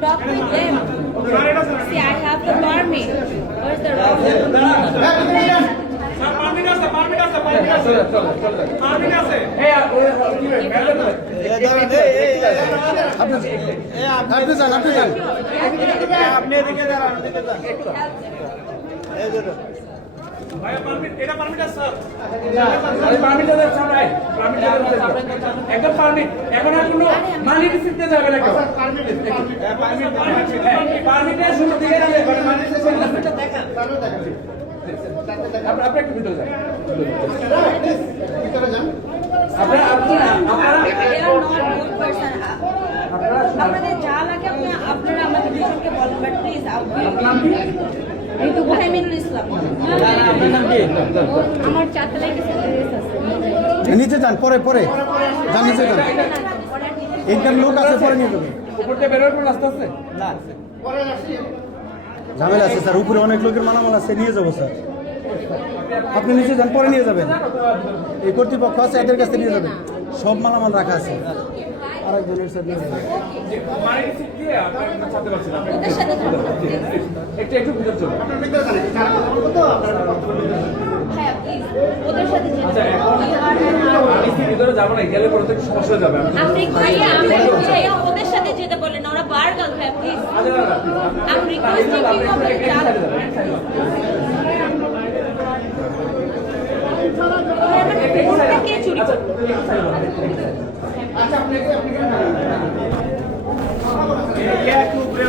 Talk with them. See, I have the permit. Where's the road? আপনাদের যা লাগে আপনারা আমাদের দুজনকে বলেন, বাট প্লিজ এই তো মুহাইমিনুল ইসলাম। আমার চারতলায় কিছু ড্রেস আছে, নিচে যান, পরে পরে যান, নিচে যান। এইখানে লোক আছে, পরে নিয়ে যাবেন। উপর থেকে বেরোর কোনো রাস্তা আছে? না। ঝামেলা আছে স্যার, উপরে অনেক লোকের মালামাল আছে, নিয়ে যাবো স্যার। আপনি নিচে যান, পরে নিয়ে যাবেন। এই কর্তৃপক্ষ আছে, এদের কাছে নিয়ে যাবেন। সব মালামাল রাখা আছে। আরেকজনের স্যার নিয়ে যাবেন। ওদের সাথে একটু ভিতর চলুন। হ্যাঁ প্লিজ ওদের সাথে আচ্ছা, এখন আমি কি ভিতরে যাবো না, গেলে পরে তো একটু সমস্যা হয়ে যাবে। আপনি ওদের সাথে যেতে বলেন, ওরা বারগাল ভাই প্লিজ। আমি রিকোয়েস্টিং ইউ কে চুরি আচ্ছা আপনি একটু উপরে